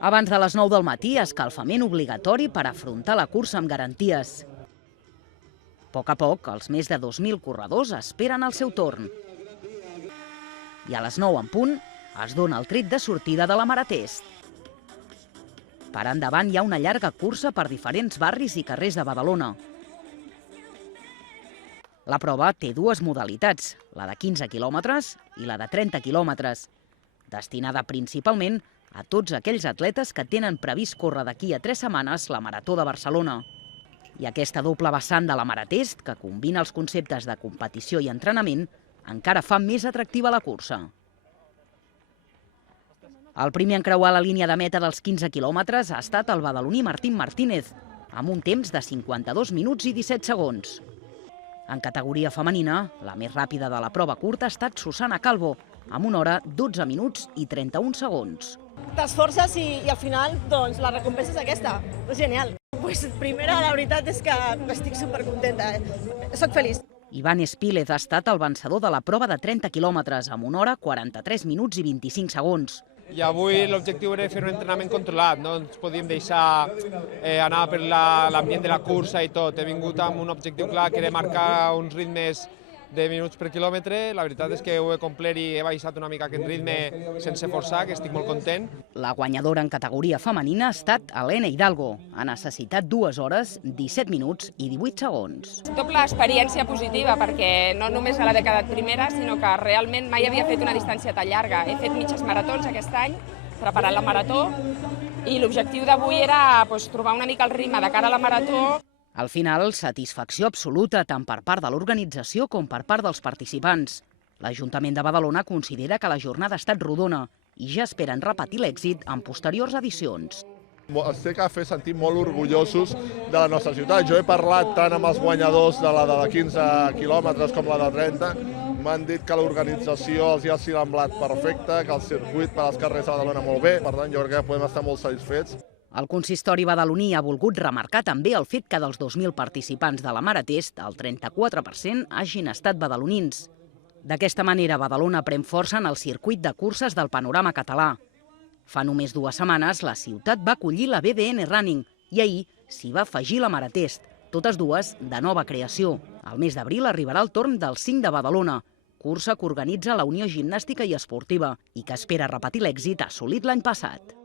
Abans de les 9 del matí, escalfament obligatori per afrontar la cursa amb garanties. A poc, els més de 2.000 corredors esperen el seu torn. I a les 9 en punt es dona el tret de sortida de la Maratest. Per endavant hi ha una llarga cursa per diferents barris i carrers de Badalona. La prova té dues modalitats, la de 15 quilòmetres i la de 30 quilòmetres, destinada principalment a tots aquells atletes que tenen previst córrer d'aquí a 3 setmanes la Marató de Barcelona. I aquesta doble vessant de la Maratest, que combina els conceptes de competició i entrenament, encara fa més atractiva la cursa. El primer en creuar la línia de meta dels 15 quilòmetres ha estat el badaloní Martín Martínez, amb un temps de 52 minuts i 17 segons. En categoria femenina, la més ràpida de la prova curta ha estat Susana Calvo, amb 1 hora, 12 minuts i 31 segons. T'esforces i al final la recompensa és aquesta. És genial. Primera, la veritat és que estic supercontenta. Soc feliç. Ivan Espílez ha estat el vencedor de la prova de 30 quilòmetres, amb 1 hora, 43 minuts i 25 segons. I avui l'objectiu era fer un entrenament controlat, no ens podíem deixar anar per l'ambient de la cursa i tot. He vingut amb un objectiu clar, que era marcar uns ritmes de minuts per quilòmetre. La veritat és que ho he complert i he baixat una mica aquest ritme sense forçar, que estic molt content. La guanyadora en categoria femenina ha estat Helena Hidalgo. Ha necessitat 2 hores, 17 minuts i 18 segons. Doble experiència positiva, perquè no només a l'haver quedat primera, sinó que realment mai havia fet una distància tan llarga. He fet mitges maratons aquest any, preparant la marató, i l'objectiu d'avui era trobar una mica el ritme de cara a la marató. Al final, satisfacció absoluta tant per part de l'organització com per part dels participants. L'Ajuntament de Badalona considera que la jornada ha estat rodona i ja esperen repetir l'èxit en posteriors edicions. Els té que fer sentir molt orgullosos de la nostra ciutat. Jo he parlat tant amb els guanyadors de la de 15 quilòmetres com la de 30. M'han dit que l'organització els ha semblat perfecta, que el circuit per als carrers de Badalona molt bé. Per tant, jo crec que podem estar molt satisfets. El consistori badaloní ha volgut remarcar també el fet que dels 2.000 participants de la Maratest, el 34% hagin estat badalonins. D'aquesta manera, Badalona pren força en el circuit de curses del panorama català. Fa només 2 setmanes, la ciutat va acollir la BDN Running i ahir s'hi va afegir la Maratest, totes dues de nova creació. Al mes d'abril arribarà el torn del 5 de Badalona, cursa que organitza la Unió Gimnàstica i Esportiva i que espera repetir l'èxit assolit l'any passat.